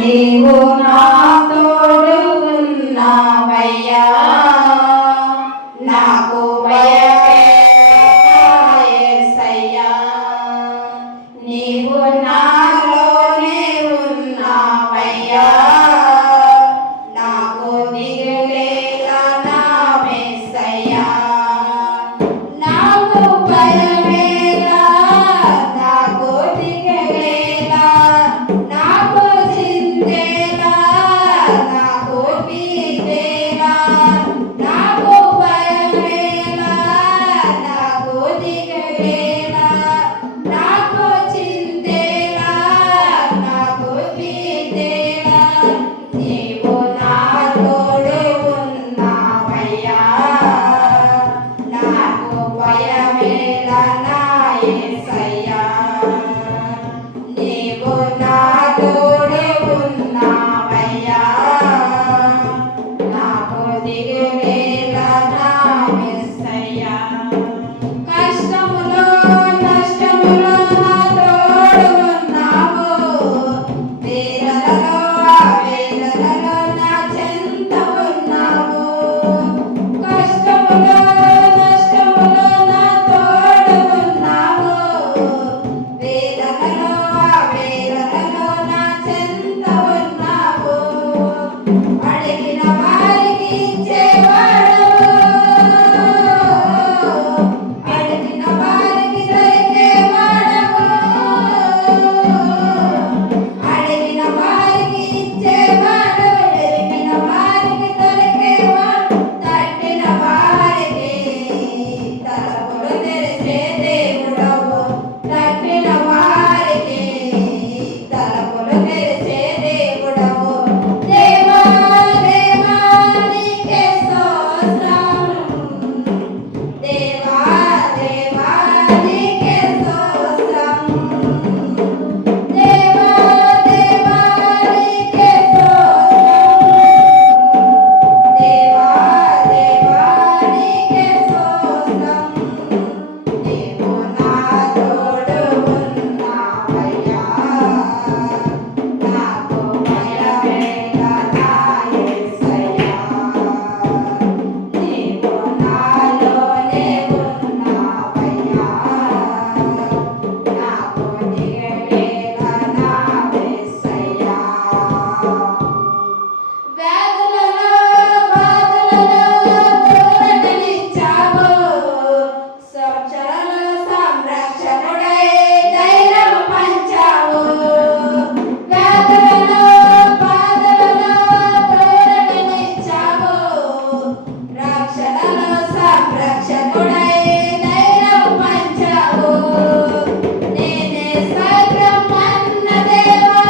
నీవు నా తోడు ఉన్నావయ్యా, నాకు భయమే యేసయ్యా. నీవు నాలోనే ఉన్నావయ్యా, నాకు దిగులేలా నా యేసయ్యా. నాకు భయమేలా, నాకు దిగులేలా, నాకు చింతేలా, నాకు పీడేలా. నాకు భయమేలా, నాకు దిగులేలా, నాకు చింతేలా, నాకు పీడేలా. నీవు నా తోడు ఉన్నావయ్యా, నాకు భయమేలా నా యేసయ్యా. నీవు నా తోడు ఉన్నావయ్యా, నాకు దిగులేలా నా యేసయ్యా. కష్టములో నష్టములో నా తోడు ఉన్నావు, వేదనలో వేదనలో నా చెంత ఉన్నావు. కష్టములో నష్టములో నా తోడు ఉన్నావు, వేదనలో వేదనలో నా చెంత ఉన్నావు. అడిగిన వారికి ఇచ్చేవాడవు, అడిగిన వారికి దొరికేవాడవు, అడిగిన వారికి ఇచ్చేవాడవు, ఎరిగిన వారికి దొరికేవాడు. తట్టిన వారికి తలుపులు తెరిచే దేవుడవు, తట్టిన వారికి తలుపులు తెరిచే దేవుడవు. దేవా దేవా నీకే స్తోత్రం, దేవా దేవా నీకే స్తోత్రం, దేవా దేవా నీకే స్తోత్రం, దేవా దేవా నీకే స్తోత్రం. నీవు నా తోడు ఉన్నావయ్యా, నాకు భయమేలా నా యేసయ్యా. నీవు నాలోనే ఉన్నావయ్యా, నాకు దిగులేలా నా యేసయ్యా. వ్యాధులలో బాధలలో తోడనిచ్చావు, సంవత్సరాల సంరక్షణుడై ధైర్యం పంచావు. వ్యాధులలో బాధలలో తోడనిచ్చావు, రక్షణలో సంరక్షణుడై ధైర్యం పంచావు. నేనే సర్వం అన్న దేవా,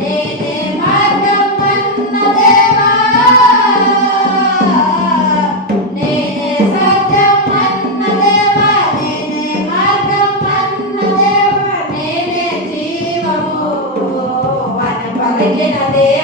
నేనే మార్గం అన్న దేవా, నేనే సత్యం అన్న దేవా, నేనే మార్గం అన్న దేవా, నేనే జీవము అని పలికిన దేవా.